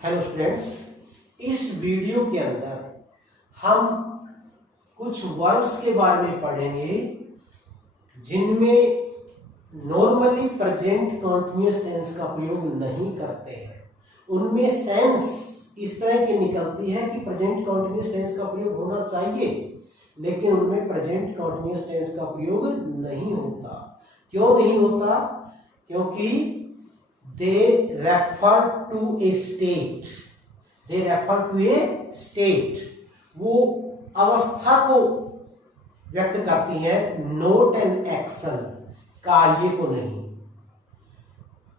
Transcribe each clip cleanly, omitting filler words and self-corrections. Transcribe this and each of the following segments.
Hello students, इस video के अंदर हम कुछ वर्ब्स के बारे में पढ़ेंगे जिनमें नॉर्मली प्रेजेंट कंटीन्यूअस टेंस का प्रयोग नहीं करते हैं। उनमें सेंस इस तरह की निकलती है कि प्रेजेंट कंटीन्यूअस टेंस का प्रयोग होना चाहिए, लेकिन उनमें प्रेजेंट कंटीन्यूअस टेंस का प्रयोग नहीं होता। क्यों नहीं होता? क्योंकि they refer to a state, they refer to a state, वो अवस्था को व्यक्त करती है, नोट एंड एक्शन, कार्य को नहीं।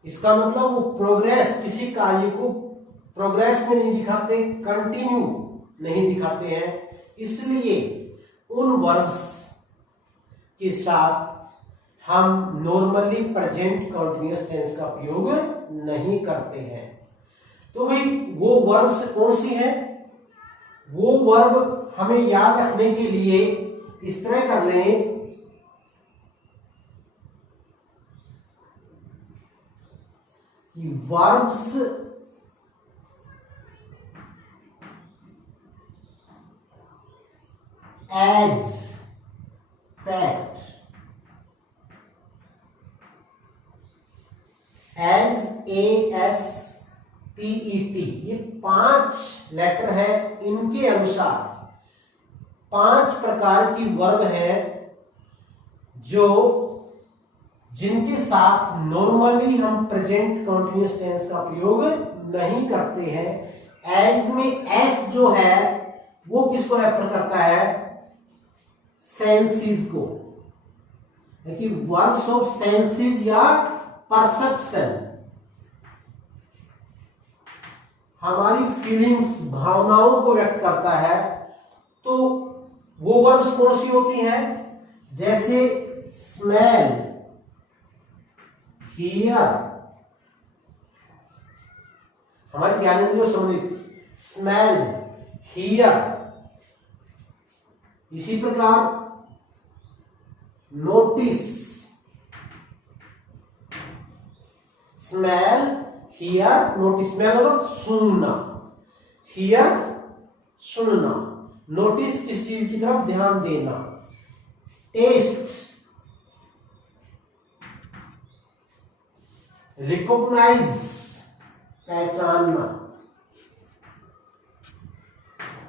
इसका मतलब वो प्रोग्रेस, किसी कार्य को प्रोग्रेस में नहीं दिखाते, कंटिन्यू नहीं दिखाते हैं। इसलिए उन वर्ब्स के साथ हम नॉर्मली प्रेजेंट कंटीन्यूअस टेंस का प्रयोग नहीं करते हैं। तो भाई वो वर्ब्स कौन सी हैं? वो वर्ब हमें याद रखने के लिए इस तरह कर लें, कि verbs as pat, as ASPET, ये 5 लेटर है। इनके अनुसार 5 प्रकार की वर्ब है जिनके साथ नॉर्मली हम प्रेजेंट कंटीन्यूअस टेंस का प्रयोग नहीं करते हैं। एज में एस जो है वो किसको रेफर करता है? सेंसेस को, कि वर्ब्स ऑफ सेंसेस या परसेप्शन, हमारी फीलिंग्स, भावनाओं को व्यक्त करता है। तो वो वर्ब्स कौन सी होती हैं? जैसे स्मेल, हियर, हमारी ज्ञानेंद्रियों सम्मिलित, स्मेल, हियर। इसी प्रकार notice, smell, here, notice. Smell मतलब सुनना, हियर सुनना, नोटिस किसी चीज की तरफ ध्यान देना। टेस्ट, रिकॉग्नाइज, पहचानना।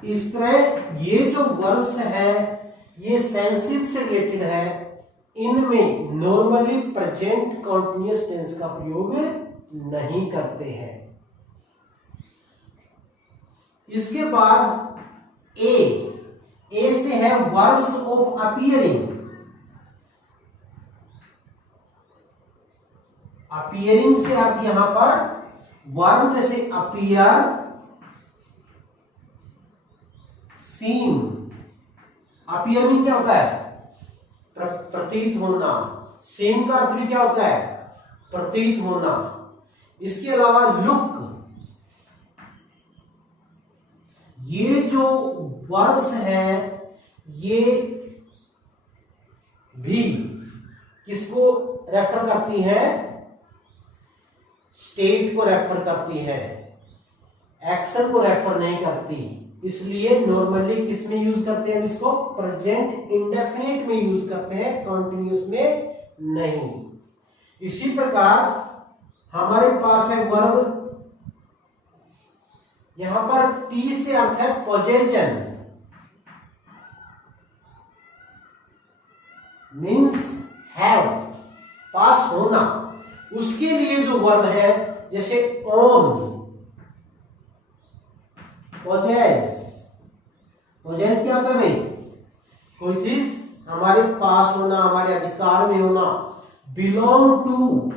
इस तरह ये जो वर्ब्स है ये सेंसेस से रिलेटेड है। इनमें नॉर्मली प्रेजेंट कंटीन्यूअस टेंस का प्रयोग नहीं करते हैं। इसके बाद ए से है वर्ब्स ऑफ अपीयरिंग। अपीयरिंग से अर्थ यहां पर वर्ब जैसे अपीयर, सीम। अपीयरिंग क्या होता है? प्रतीत होना। सेम का अर्थ भी क्या होता है? प्रतीत होना। इसके अलावा लुक, ये जो वर्ब्स हैं ये भी किसको रेफर करती हैं? स्टेट को रेफर करती है, एक्शन को रेफर नहीं करती। इसलिए नॉर्मली किस में यूज करते हैं इसको? प्रेजेंट इंडेफिनिट में यूज करते हैं, कंटीन्यूअस में नहीं। इसी प्रकार हमारे पास है वर्ब, यहां पर टी से अर्थ है पोजेशन, मीन्स हैव, पास होना। उसके लिए जो वर्ब है जैसे ओन, पोजेस। पोजेस क्या होता है भाई? कोई चीज हमारे पास होना, हमारे अधिकार में होना। Belong to,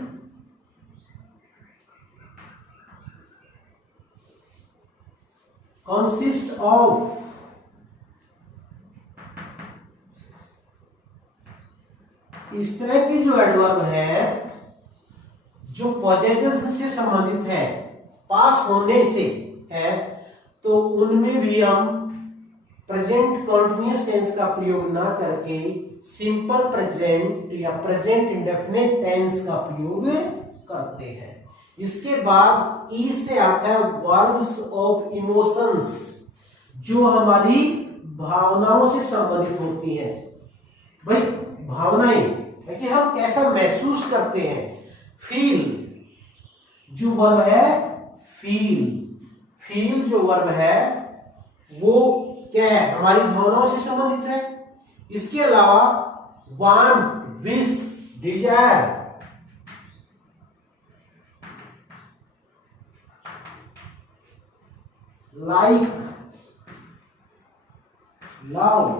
consist of. इस तरह की जो एडवर्ब है जो पोजेशन से संबंधित है, पास होने से है, तो उनमें भी हम प्रेजेंट कंटीन्यूअस टेंस का प्रयोग ना करके सिंपल प्रेजेंट या प्रेजेंट इंडेफिनिट टेंस का प्रयोग करते हैं। इसके बाद ई से आता है वर्ब्स ऑफ इमोशंस, जो हमारी भावनाओं से संबंधित होती हैं। भाई भावनाएं है कि हम कैसा महसूस करते हैं। फील जो वर्ब है, फील जो वर्ब है वो क्या है, हमारी भावनाओं से संबंधित है। इसके अलावा want, wish, desire, like, love,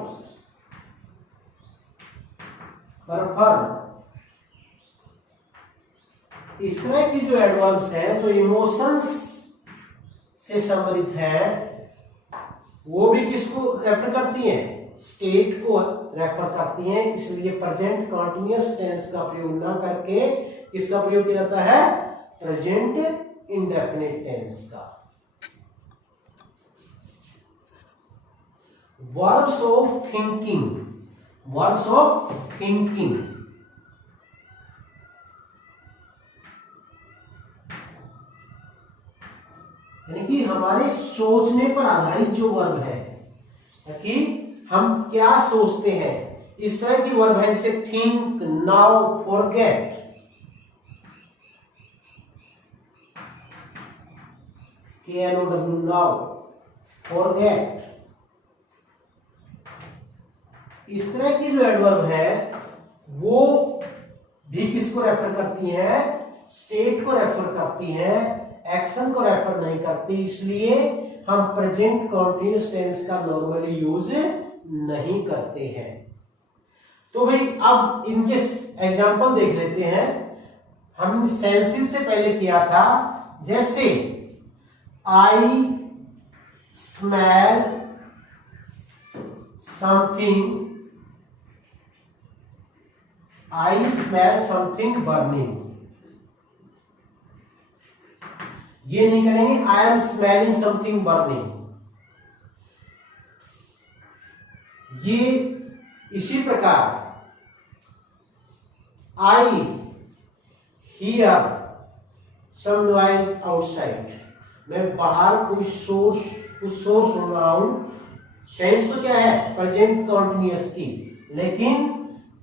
prefer, इस तरह की जो एडवर्ब्स है जो इमोशंस से संबंधित है, वो भी किसको रेफर करती हैं, स्टेट को रेफर करती हैं। इसलिए प्रेजेंट कंटीन्यूअस टेंस का प्रयोग ना करके किसका प्रयोग किया जाता है, प्रेजेंट इंडेफिनिट टेंस का। Verbs of thinking, verbs of thinking, यानी कि हमारे सोचने पर आधारित जो वर्ब है कि हम क्या सोचते हैं, इस तरह की वर्ब है जैसे think, now, forget, KNOW, now, forget. इस तरह की जो एडवर्ब है वो भी किसको रेफर करती है, स्टेट को रेफर करती है, एक्शन को रेफर नहीं करती। इसलिए हम प्रेजेंट कंटीन्यूअस टेंस का नॉर्मली यूज नहीं करते हैं। तो भाई अब इनके एग्जांपल देख लेते हैं। हम सेंसेस से पहले किया था, जैसे I smell something, I smell something burning. ये नहीं करेंगे I am smelling something burning. ये इसी प्रकार I hear some noise outside, मैं बाहर कुछ शोर सुन रहा हूं। सेंस तो क्या है, प्रेजेंट कंटीन्यूअस की, लेकिन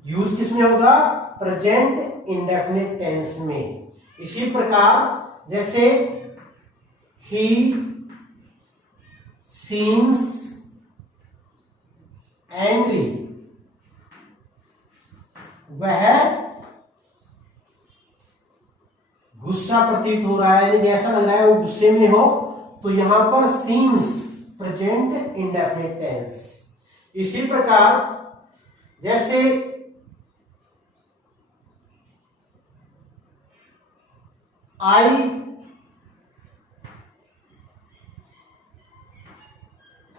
यूज किसमें होगा, प्रेजेंट इंडेफिनिट टेंस में। इसी प्रकार जैसे he seems angry, वह गुस्सा प्रतीत हो रहा है, यानी ऐसा लग रहा है वो गुस्से में हो, तो यहां पर seems प्रेजेंट इंडेफिनिट टेंस। इसी प्रकार जैसे I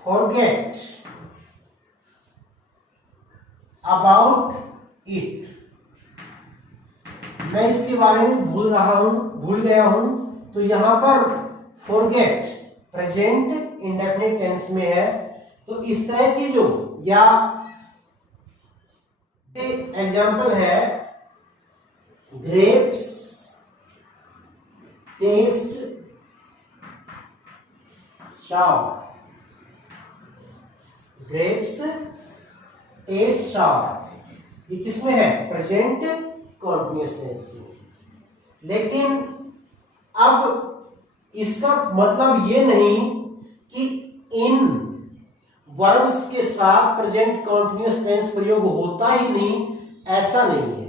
forget about it, मैं इसके बारे में भूल गया हूं, तो यहां पर forget प्रेजेंट इंडेफिनिट टेंस में है। तो इस तरह की जो, या एग्जाम्पल है grapes taste sour, grapes taste sour, ये किसमें है, प्रेजेंट कंटीन्यूअस टेंस में। लेकिन अब इसका मतलब ये नहीं कि इन वर्ब्स के साथ प्रेजेंट कंटीन्यूअस टेंस प्रयोग होता ही नहीं, ऐसा नहीं है।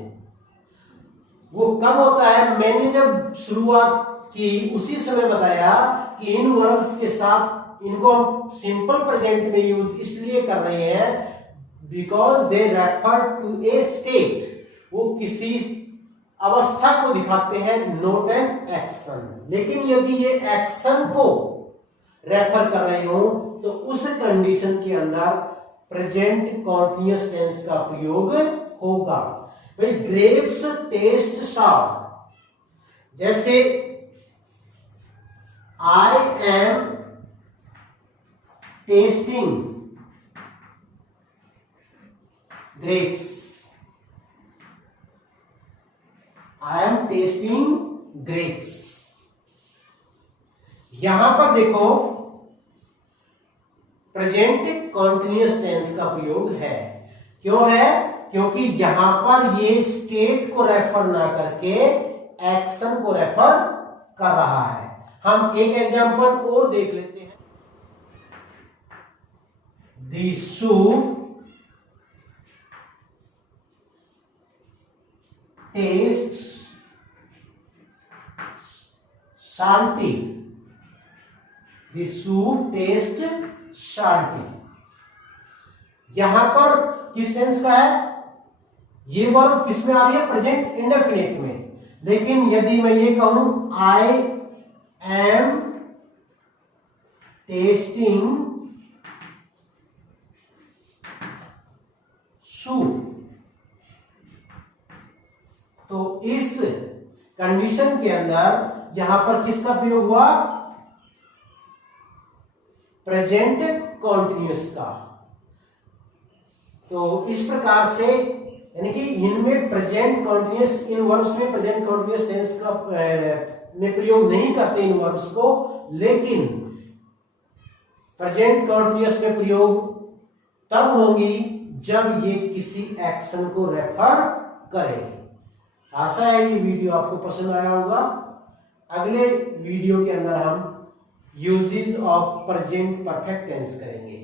वो कब होता है, मैंने जब शुरुआत की उसी समय बताया कि इन वर्ब्स के साथ इनको हम सिंपल प्रेजेंट में यूज इसलिए कर रहे हैं because they refer to a state, वो किसी अवस्था को दिखाते हैं, नोट एन एक्शन। लेकिन यदि ये एक्शन को रेफर कर रहे हो तो उस कंडीशन के अंदर प्रेजेंट कंटीन्यूअस टेंस का प्रयोग होगा। भाई ग्रेप्स टेस्ट सावर, जैसे I am testing grapes, I am testing grapes. यहां पर देखो प्रेजेंट कॉन्टिन्यूअस टेंस का प्रयोग है। क्यों है? क्योंकि यहां पर ये स्टेट को रेफर ना करके एक्शन को रेफर कर रहा है। हम एक एग्जांपल और देख लेते हैं। The soup tests salty. The soup tastes salty. यहां पर किस टेंस का है? ये वर्ब किस में आ रही है? प्रेजेंट इंडेफिनिट में। लेकिन यदि मैं ये कहूं आई एम टेस्टिंग सूप, तो इस कंडीशन के अंदर यहां पर किसका प्रयोग हुआ? प्रेजेंट कॉन्टिन्यूअस का। तो इस प्रकार से यानी कि इनमें प्रेजेंट कॉन्टिन्यूअस, इन वर्ब्स में प्रेजेंट कॉन्टिन्यूअस टेंस का में प्रयोग नहीं करते इन वर्ब्स को, लेकिन प्रेजेंट कॉन्टिन्यूअस में प्रयोग तब होंगी जब ये किसी एक्शन को रेफर करे। आशा है ये वीडियो आपको पसंद आया होगा। अगले वीडियो के अंदर हम uses of present perfect tense करेंगे।